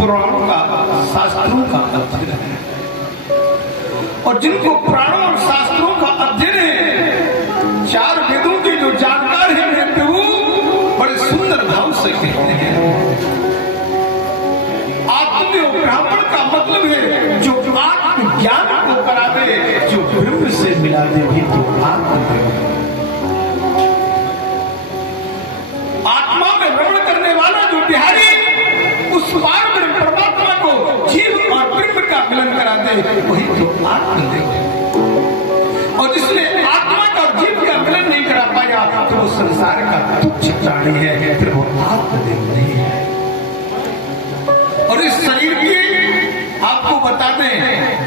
पुराणों का, शास्त्रों का अध्ययन है। और जिनको पुराणों और शास्त्रों का अध्ययन है, चार वेदों के जो जानकार हैं मेरे प्रभु, बड़े सुंदर भाव से कहते हैं, आत्मदेव ब्राह्मण का मतलब है जो आत्मज्ञान को करा दे, जो ब्रह्म से मिला दे भी तो आत्मदेव। आत्मा में रमण करने वाला जो बिहारी उस पार में परमात्मा को जीव और ब्रह्म का मिलन करा दे, वही तो आत्मदेव है। और जिसने आत्मा का और जीव का मिलन नहीं करा पाया तो वो संसार का तुच्छ प्राणी है, फिर वो आत्मदेव नहीं है। और इस शरीर की आपको बता दें,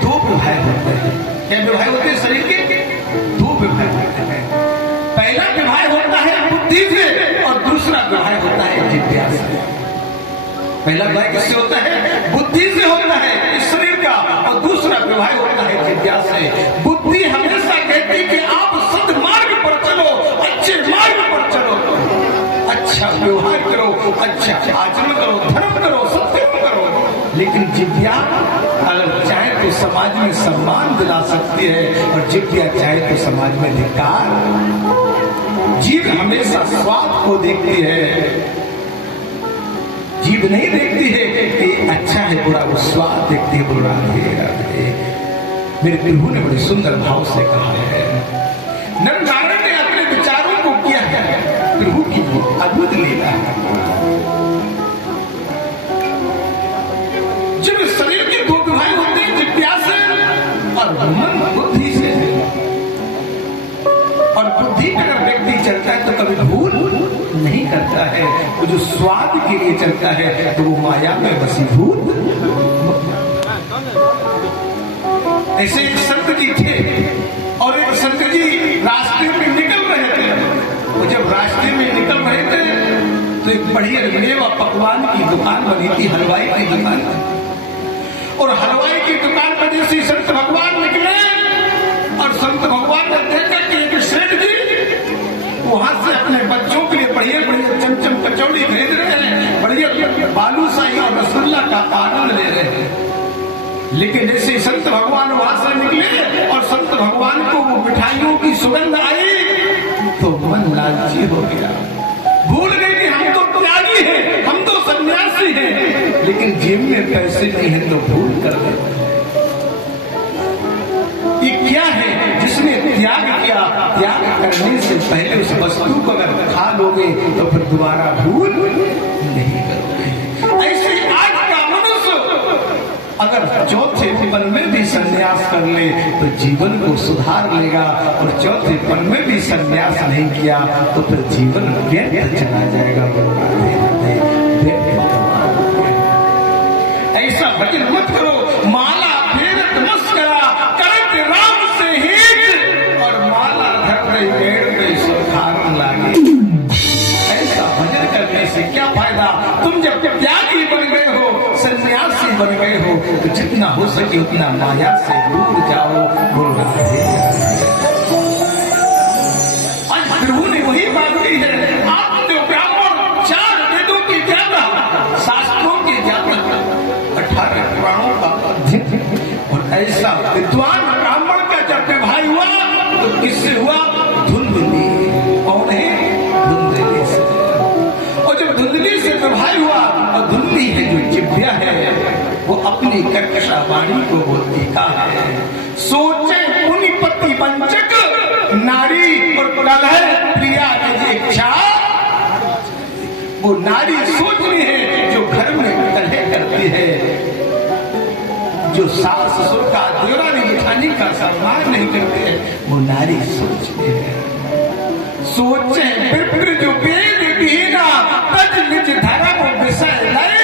दो विभाग होते हैं। क्या विभाग होते हैं शरीर के? दो विभाग होते हैं। पहला विभाग होता है बुद्धि से और दूसरा विभाग होता है जिज्ञासा से। पहला विभाग किससे होता है? बुद्धि से होता है इस शरीर का, और दूसरा विभाग होता है जिज्ञासा से। बुद्धि हमेशा कहती है कि आप सद्मार्ग पर चलो, अच्छे मार्ग पर चलो, अच्छा व्यवहार करो, अच्छा आचरण करो, धर्म करो, सत्य करो। लेकिन जिज्ञासा अगर चाहे तो समाज में सम्मान दिला सकती है, और जिज्ञासा चाहे तो समाज में धिक्कार। जीव हमेशा स्वाद को देखती है, जीव नहीं देखती है कि अच्छा है बुरा, वो स्वाद देखती है, बुरा है। मेरे प्रभु ने बड़े सुंदर भाव से कहा है, नर नारायण ने अपने विचारों को किया है, प्रभु की वो अद्भुत लीला है। जब शरीर के दो विभाग होते हैं, जिज्ञासा और मन बुद्धि से, और बुद्धि में अगर व्यक्ति चलता है तो कभी भूल नहीं करता है। वो जो स्वाद के लिए चलता है तो वो माया में वशीभूत। ऐसे एक संत जी थे, और एक संत जी रास्ते में निकल रहे थे। और जब रास्ते में निकल रहे थे तो एक बढ़िया मेवा पकवान की दुकान बनी थी, हलवाई की दुकान। और हलवाई की दुकान पर जैसे संत भगवान निकले, और संत भगवान ने देखा कि एक सेठ जी वहां से अपने बच्चों के लिए बढ़िया बढ़िया चमचम कचौड़ी खरीद रहे हैं, बढ़िया बालूशाही और रसगुल्ला का आनंद ले रहे हैं। लेकिन जैसे संत भगवान वहां से निकले और संत भगवान को वो मिठाइयों की सुगंध आई तो मन लालची हो गया। भूल गए कि हम तो त्यागी हैं, हम तो सन्यासी हैं, लेकिन जेब में पैसे नहीं है तो भूल कर गए। ये क्या है? जिसने त्याग किया, त्याग करने से पहले उस वस्तु को अगर खा लोगे तो फिर दोबारा भूल नहीं करोगे। ऐसे आज का मनुष्य अगर चौथे पल में भी संन्यास कर ले तो जीवन को सुधार लेगा, और चौथे पल में भी संन्यास नहीं किया तो फिर जीवन व्यर्थ चला जाएगा। ऐसा भजन मत करो, माला फेरत मस्करा करत राम से हित, और माला धर पेड़ पे सुखार लागे। ऐसा भजन करने से क्या फायदा? तुम जब त्यागी बन गए हो, सन्यासी बन गए हो, तो जितना हो सके उतना माया से दूर जाओ। बोल राधे। आज प्रभु ने वही बात की है, आत्मदेव ब्राह्मण, चार वेदों की ज्ञाता, शास्त्रों की ज्ञाता, 18 पुराणों का अध्ययन। और ऐसा विद्वान ब्राह्मण का जब विवाह हुआ तो किससे हुआ? धुंधली। कौन है? धुंधली से। और जब धुंधली से विवाह हुआ, और धुंधली है जो जिभ्या है, वो अपनी कर्कशा वाणी को बोलती का है, सोचे मुनिपति वंचक नारी और कलह प्रिया इच्छा। वो नारी सोच रही है जो घर में कलह करती है, जो सास ससुर का देवरानी जेठानी का सम्मान नहीं करते हैं, वो नारी सोचती है। सोचे विप्र जो वेद विहीना तज निज धर्म विषय लय,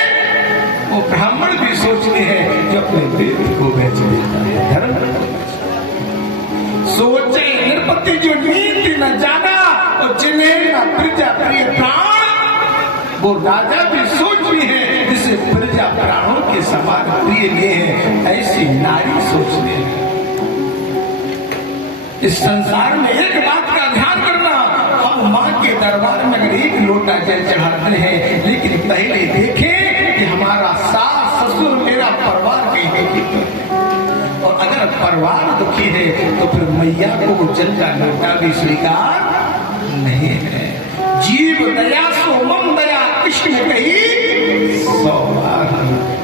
वो ब्राह्मण भी सोचते हैं जो अपने वेद को बेच देता है, धर्म। सोचे नृपति जो नीति न जाना और जिन्हें न प्रजा प्रिय प्राण, वो राजा भी सोच रही है जिसे प्रजा प्राणों के समान प्रिय लिए हैं, ऐसी नारी सोचती है। इस संसार में एक बात का ध्यान करना, हम माँ के दरबार में अगर एक लोटा जल चढ़ाते हैं, लेकिन पहले देखें कि हमारा सास फिर मैया को जल का लोटा भी स्वीकार नहीं है। जीव दया सो मम दया कृष्ण कही 100 बार।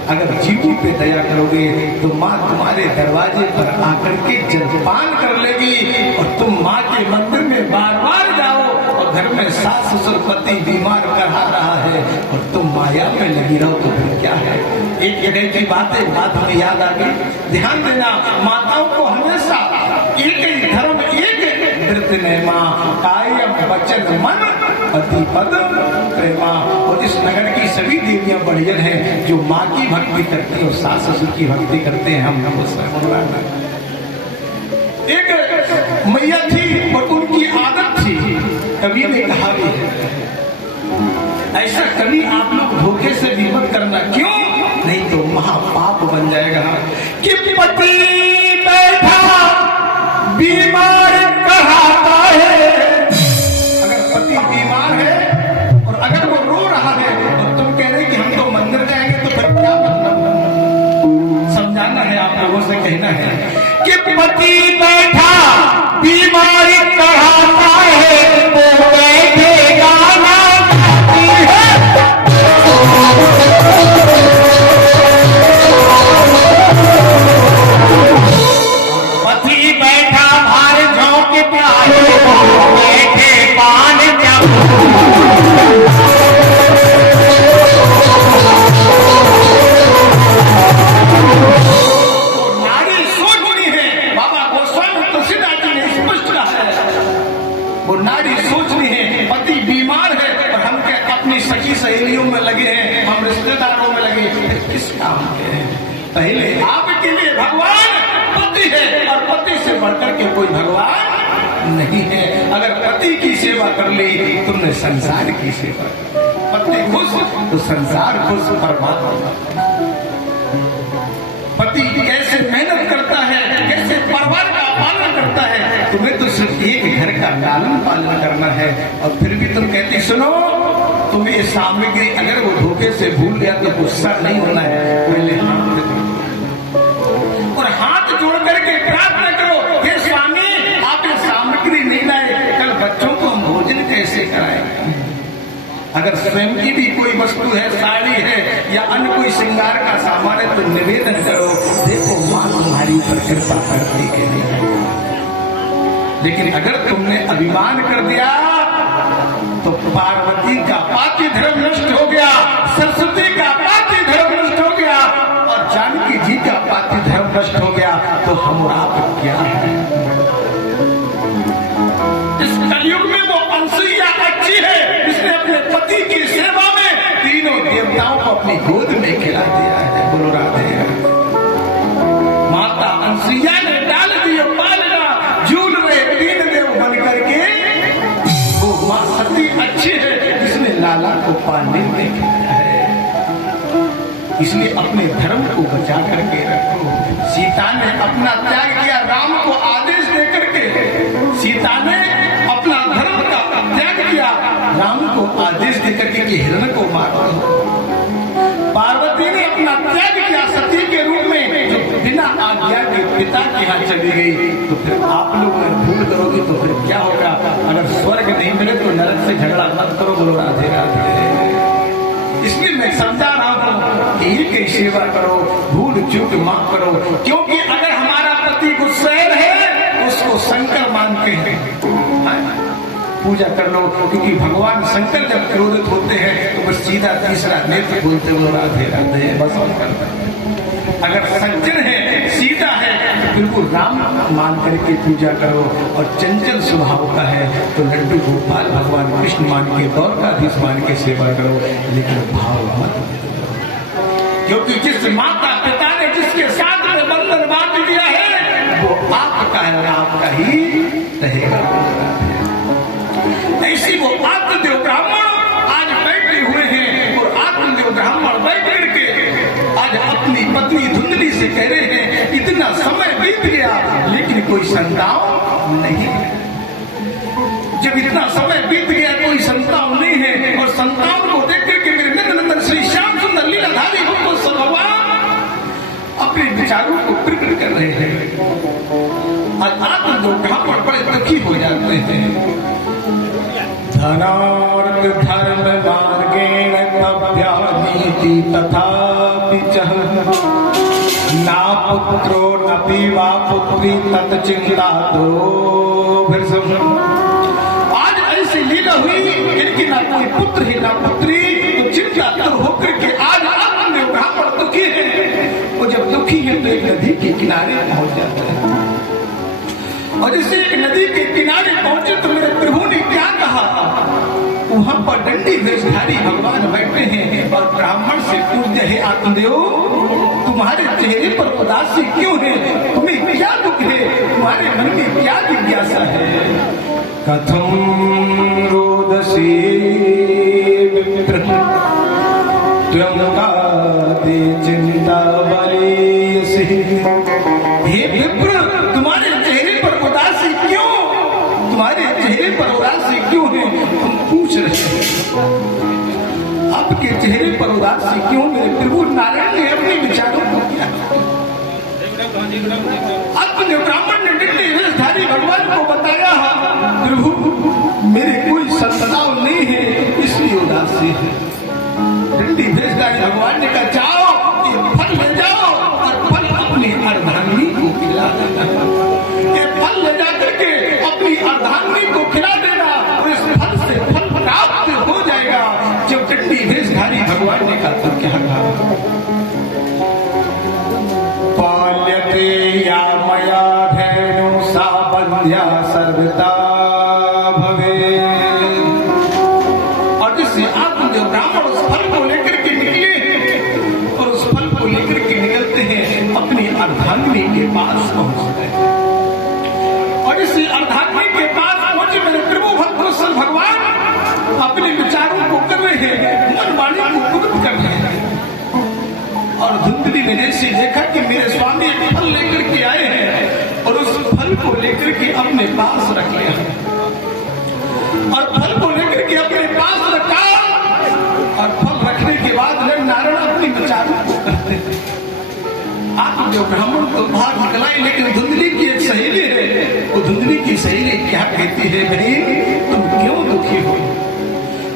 अगर जीवों पे दया करोगे तो माँ तुम्हारे दरवाजे पर आकर के जलपान कर लेगी और तुम माँ के मंदिर में बार बार जाओ और घर में सास ससुर पति बीमार करा रहा है और तुम माया में लगी रहो तो फिर क्या है। एक जगह की बात हमें याद आ गई। ध्यान देना, माताओं को हमेशा एक ही धर्म एक वृत्त नेमा कायम वचन मन पति पद प्रेमा। और इस नगर की सभी देवियां बढ़िया हैं जो माँ की भक्ति करती है और सास ससुर की भक्ति करते हैं। हम एक मैया थी और उनकी आदत थी, कवि ने कहा भी है, ऐसा कभी आप लोग धोखे से भी मत करना, क्यों नहीं तो महापाप बन जाएगा कि पति बैठा बीमार कराता है। अगर पति बीमार है और अगर वो रो रहा है और तुम कह रहे कि हम तो मंदिर जाएंगे तो फिर क्या मतलब। समझाना है आप लोगों से, कहना है कि पति बैठा बीमार कराता है वो बैठेगा ना जाती है। पति बैठा भार झोंक प्यारे बैठे पान नारी सोचनी है। बाबा गोस्वामी तुलसीदास जी ने स्पष्ट कहा है, वो नारी सोचनी है। पति बीमार है और हम अपनी सखी सहेलियों में लगे हैं, हम रिश्तेदारों में लगे हैं, किस काम के हैं। पहले आपके लिए भगवान पति है और पति से बढ़कर के कोई भगवान नहीं है। अगर पति की सेवा कर ली तुमने संसार की सेवा, पति खुश तो संसार खुश, परमात्मा। पति कैसे मेहनत करता है, कैसे परिवार का पालन करता है, तुम्हें तो सिर्फ एक घर का लालन पालन करना है और फिर भी तुम कहते सुनो तुम्हें सामग्री अगर वो धोखे से भूल गया तो गुस्सा नहीं होना है, पहले हाथ और हाथ जोड़ करके प्रार्थना करो, हे स्वामी आप ये सामग्री नहीं लाए, कल बच्चों को हम भोजन कैसे कराएंगे। अगर स्वयं की भी कोई वस्तु है, साड़ी है या अन्य कोई श्रृंगार का सामान है तो निवेदन करो, देखो माँ तुम्हारी पर कृपा करती के लिए। लेकिन अगर तुमने अभिमान कर दिया तो पार्वती का पाति धर्म नष्ट हो गया, सरस्वती का पाति धर्म नष्ट हो गया और जानकी जी का पाति धर्म नष्ट हो गया, तो हम आप क्या है। इस कलयुग में वो अनसुईया अच्छी है, इसने अपने पति की सेवा में तीनों देवताओं को अपनी गोद में खिला दिया है। बोलो राधे। माता अनसुईया ने डाल दिया पालना, झूल रहे तीन देव बन करके। वो माँ सती अच्छी है, जिसने लाला को पालने में खिलाया है। इसलिए अपने धर्म को बचा करके रखो। सीता ने अपना त्याग किया राम को आदेश दे करके, सीता ने अपना धर्म का त्याग किया राम को आदेश दे करके कि हिरण को मारो। पार्वती ने अपना त्याग किया सती के रूप में, जो बिना आज्ञा के पिता के यहाँ चली गई। तो फिर आप लोग अगर भूल करोगे तो फिर क्या होगा। अगर स्वर्ग नहीं मिले तो नरक से झगड़ा मत करो। बोलो राधे राधे। इसलिए मैं समझा रहा हूँ कि की सेवा करो, भूल चूक माफ करो, क्योंकि अगर हमारा पति गुस्सैल है उसको शंकर मानते हैं, पूजा कर लो। क्योंकि भगवान शंकर जब क्रोधित होते हैं तो बस सीधा तीसरा नेत्र बोलते हुए राधे राधे बस हम करते हैं। अगर सज्जन है, सीधा है तो बिल्कुल राम मान करके पूजा करो। और चंचल स्वभाव का है तो लड्डू गोपाल भगवान कृष्ण मान के, द्वारकाधीश मान के सेवा करो, लेकिन भाव मत। क्योंकि जिस माता पिता ने जिसके साथ में बंधन बांध दिया है वो आपका है और आपका ही रहेगा। ऐसी वो आत्मदेव ब्राह्मण आज बैठे हुए हैं और आत्मदेव ब्राह्मण बैठ करके आज अपनी पत्नी धुंधली से कह रहे हैं इतना समय बीत गया लेकिन कोई संतान नहीं है। जब इतना समय बीत गया कोई संतान नहीं है और संतान को देख करके मेरे नित्यानंद श्री श्याम सुंदर लीलाधारी हमको भगवान अपने विचारों को प्रकट कर रहे हैं। आत्मदेव धनार्थ धर्म मार्गेण तव्या नीति तथापि च ना पुत्रो न पीवा पुत्री तत्चिंता दो। आज ऐसी लीला हुई इनकी ना कोई पुत्र है ना पुत्री, तो चिंता तो होकर के आज आत्म ब्राह्मण दुखी है। वो जब दुखी है तो एक नदी के किनारे पहुंच जाता है, और जैसे एक नदी के किनारे पहुंचे तो मेरे प्रभु ने क्या कहा, वहां पर दंडी वेशधारी भगवान बैठे हैं और ब्राह्मण से पूछते हैं, आत्मदेव तुम्हारे चेहरे पर उदासी क्यों है, तुम्हें क्या दुख है, तुम्हारे मन में क्या जिज्ञासा है। कथम रोदसी विप्र त्वंगाते चिंता बलियसी। हे विप्र तुम्हारे चेहरे पर उदासी क्यों, तुम्हारे चेहरे पर उदासी क्यों है, तुम पूछ रहे हो आपके चेहरे पर उदासी क्यों। मेरे प्रभु नारायण ने अपने विचारों को किया। अपने ब्राह्मण ने दंडी वेशधारी भगवान को बताया, प्रभु मेरे कोई संतान नहीं है इसलिए उदासी है। दंडी वेशधारी भगवान ने कहा, जाओ ये फल ले जाओ और फल अपनी अर्धांगिनी को खिला देना। ये फल ले जाकर के अपनी अर्धांगिनी को खिला देना और इस फल से फल प्राप्त हो जाएगा। जब दंडी वेशधारी भगवान ने कहा तो क्या कहा, पाल्यते या मया धेनु सा बंध्या सर्वदा भवे। और जिससे आप जो ब्राह्मण उस फल को लेकर के निकले और उस फल को लेकर के निकलते हैं अपनी अर्धांगिनी के पास पहुंचते हैं, और इसी अर्धांगिनी के पास पहुंचे मेरे प्रभु भक्तवत्सल भगवान अपने विचारों को कर रहे हैं, मन वाणी को कुरुत कर रहे हैं। और धुंधली ने जैसे देखा कि मेरे स्वामी एक फल लेकर के आए हैं और उस फल को लेकर के अपने पास रख लिया, और फल को लेकर के अपने पास रखा, और फल रखने के बाद नारायण अपने विचारों को करते हैं। आप जो ब्राह्मण तो बाहर निकलाई, लेकिन धुंधली की एक सहेली है, वो धुंधली की सहेली क्या कहती है, बहन तुम क्यों दुखी हो।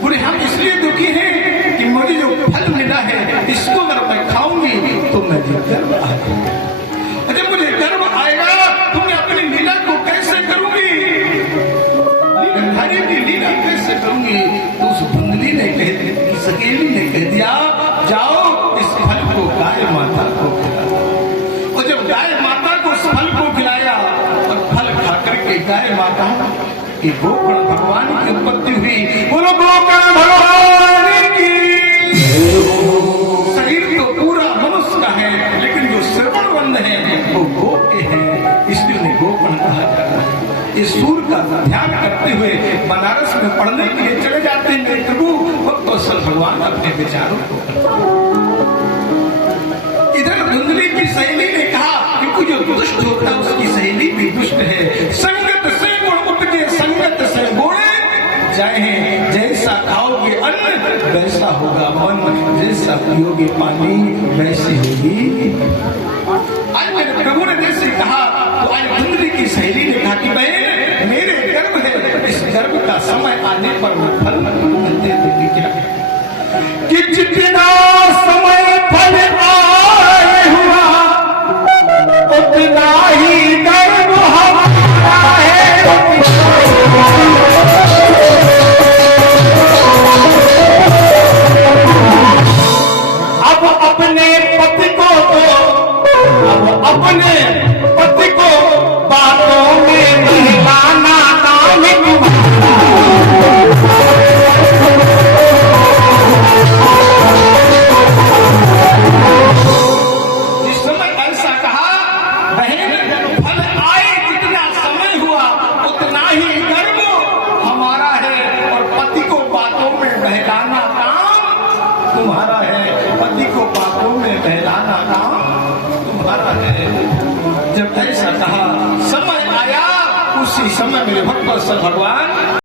बोले हम इसलिए दुखी हैं कि मुझे जो फल मिला है इसको अगर मैं खाऊंगी तो मुझे गर्व आएगा, जब मुझे गर्व आएगा तो मैं अपनी लीला को कैसे करूंगी, लीलाधारी की लीला कैसे करूंगी। तो उस धुंधली ने सकेली ने कह दिया, जाओ इस फल को गाय माता को खिलाओ। और जब गाय माता को उस फल को खिलाया और फल खा करके गाय माता की गोकर्ण भगवान की उत्पत्ति हुई। बोलो गोकर्ण भगवान की। शरीर तो पूरा मनुष्य का है, लेकिन जो श्रवण बंद है वो गो के हैं, इसलिए उन्हें गोकर्ण कहा जाता है। इस सूर्य का ध्यान करते हुए बनारस में पढ़ने के लिए चले जाते हैं मेरे प्रभु भक्तवत्सल भगवान अपने विचारों को। इधर धुंधली की सहेली ने कहा कि जो दुष्ट होता है उसकी सहेली भी दुष्ट है। संगत से गुण उपजे संगत से गुण जाए, जैसा खाओगे अन्न वैसा होगा मन, जैसा पियोगे पानी वैसी होगी। आज मेरे प्रभु ने जैसे कहा तो आज धुंधली की सहेली ने कहा कि बहन मेरे गर्भ है, इस गर्भ का समय आने पर मैं फल दे दूंगी। क्या कि जितना समय फल आए हुआ उतना ही गर्भ हमारा है। अब अपने पति को अपने पति को बातों में बहलाना काम जिस समय ऐसा कहा, बहन फल आए जितना समय हुआ उतना ही गर्व हमारा है, और पति को बातों में बहलाना काम तुम्हारा है। पति को बातों में बहलाना काम तुम्हारा है। जब ऐसा कहा समय आया, उसी समय मेरे भक्तवत्सल भगवान